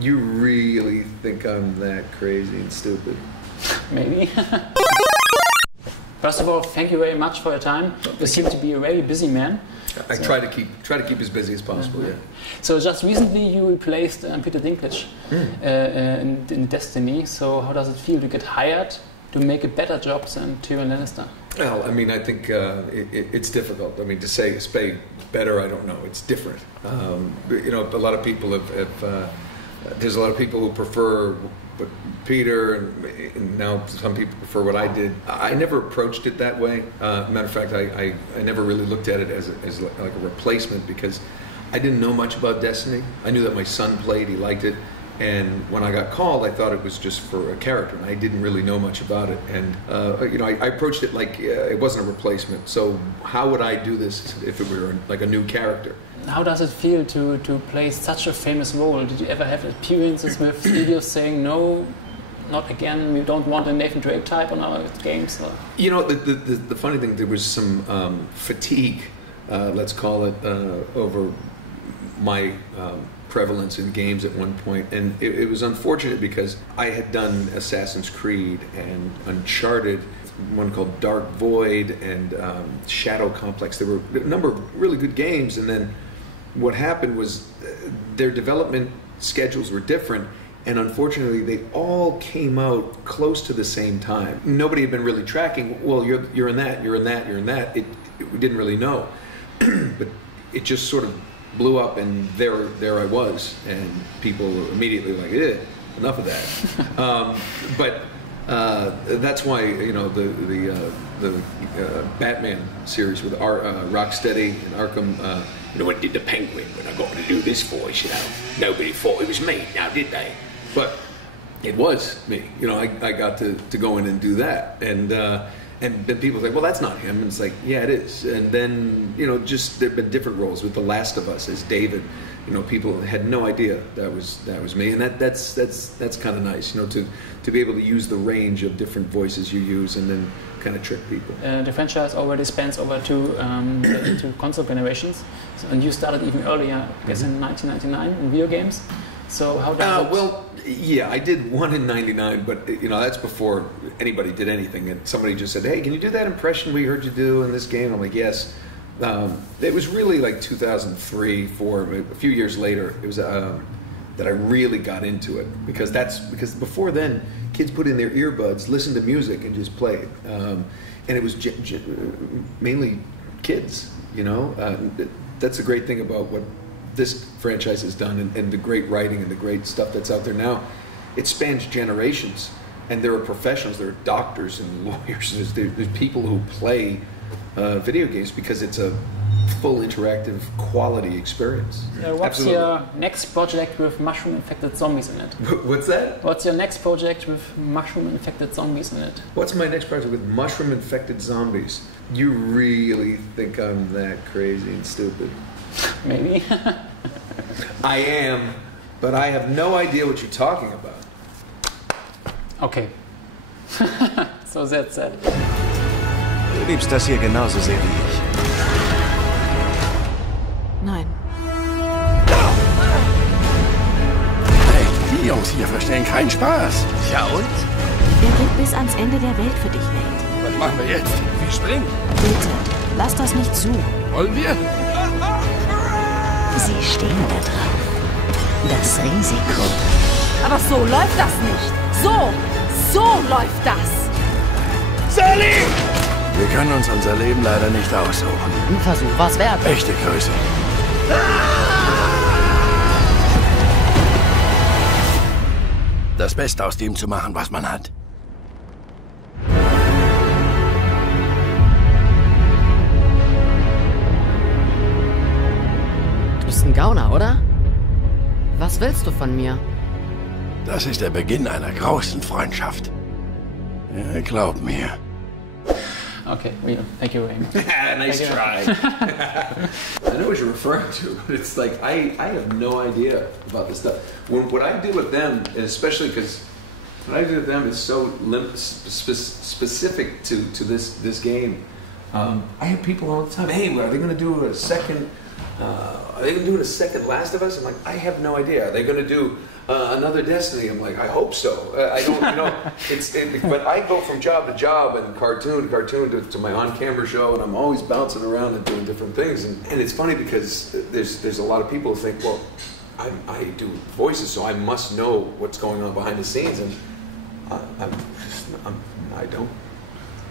You really think I'm that crazy and stupid? Maybe. First of all, thank you very much for your time. You seem to be a very busy man. I try to keep as busy as possible. Yeah. So just recently you replaced Peter Dinklage in Destiny. So how does it feel to get hired to make a better job than Tyrion Lannister? Well, I mean, I think it's difficult. I mean, to say better, I don't know. It's different. You know, a lot of people there's a lot of people who prefer what Peter, and now some people prefer what I did. I never approached it that way. Matter of fact, I never really looked at it as like a replacement, because I didn't know much about Destiny. I knew that my son played, he liked it, and when I got called, I thought it was just for a character, and I didn't really know much about it. And you know, I approached it like it wasn't a replacement. So how would I do this if it were like a new character? How does it feel to play such a famous role? Did you ever have experiences with studios saying no, not again, we don't want a Nathan Drake type on our games? Or? You know, the funny thing, there was some fatigue, let's call it, over my prevalence in games at one point, and it was unfortunate because I had done Assassin's Creed and Uncharted, one called Dark Void, and Shadow Complex. There were a number of really good games, and then what happened was their development schedules were different, and unfortunately they all came out close to the same time. Nobody had been really tracking, well, you're in that, you're in that, you're in that. We didn't really know. But it just sort of blew up, and there I was, and people immediately were like, enough of that. But that's why, you know, the Batman series with Rocksteady and Arkham. You know, what did the Penguin when I got to do this voice? You know, nobody thought it was me, now did they? But it was me. You know, I got to go in and do that, and then people say, well, that's not him. And it's like, yeah, it is. And then, you know, just there've been different roles with The Last of Us as David. You know, people had no idea that was me, and that's kind of nice. You know, to be able to use the range of different voices you use, and then kind of trick people. The franchise already spans over two console generations, and you started even earlier, I guess, in 1999 in video games. So how does it? Well, yeah, I did one in '99, but you know, that's before anybody did anything, and somebody just said, "Hey, can you do that impression we heard you do in this game?" I'm like, "Yes." It was really like 2003, 4, a few years later. It was that I really got into it, because before then, kids put in their earbuds, listened to music, and just played, and it was mainly kids. You know, that's the great thing about what this franchise has done, and the great writing and the great stuff that's out there now. It spans generations, and there are professionals, there are doctors and lawyers, there's people who play video games because it's a full interactive quality experience. What's Absolutely. Your next project with mushroom-infected zombies in it? What's that? What's your next project with mushroom-infected zombies in it? What's my next project with mushroom-infected zombies? You really think I'm that crazy and stupid? Maybe. I am, but I have no idea what you're talking about. Okay. So that's it. Du liebst das hier genauso sehr wie ich. Nein. Hey, die Jungs hier verstehen keinen Spaß. Ja und? Er geht bis ans Ende der Welt für dich, Nate. Was machen wir jetzt? Wir springen. Bitte, lass das nicht zu. Wollen wir? Sie stehen da drauf. Das Risiko. Aber so läuft das nicht. So läuft das. Sally! Wir können uns unser Leben leider nicht aussuchen. Ein Versuch war's wert. Echte Größe. Das Beste aus dem zu machen, was man hat. Du bist ein Gauner, oder? Was willst du von mir? Das ist der Beginn einer großen Freundschaft. Ja, glaub mir. Okay, thank you very much. Nice try. I know what you're referring to, but it's like I have no idea about this stuff. What I do with them, and especially because what I do with them is so specific to this game. I have people all the time. Hey, are they going to do a second are they going to do a second Last of Us? I'm like, I have no idea. Are they going to do another Destiny? I'm like, I hope so. I don't, but I go from job to job and cartoon to my on-camera show, and I'm always bouncing around and doing different things. And it's funny because there's a lot of people who think, well, I do voices, so I must know what's going on behind the scenes, and I don't.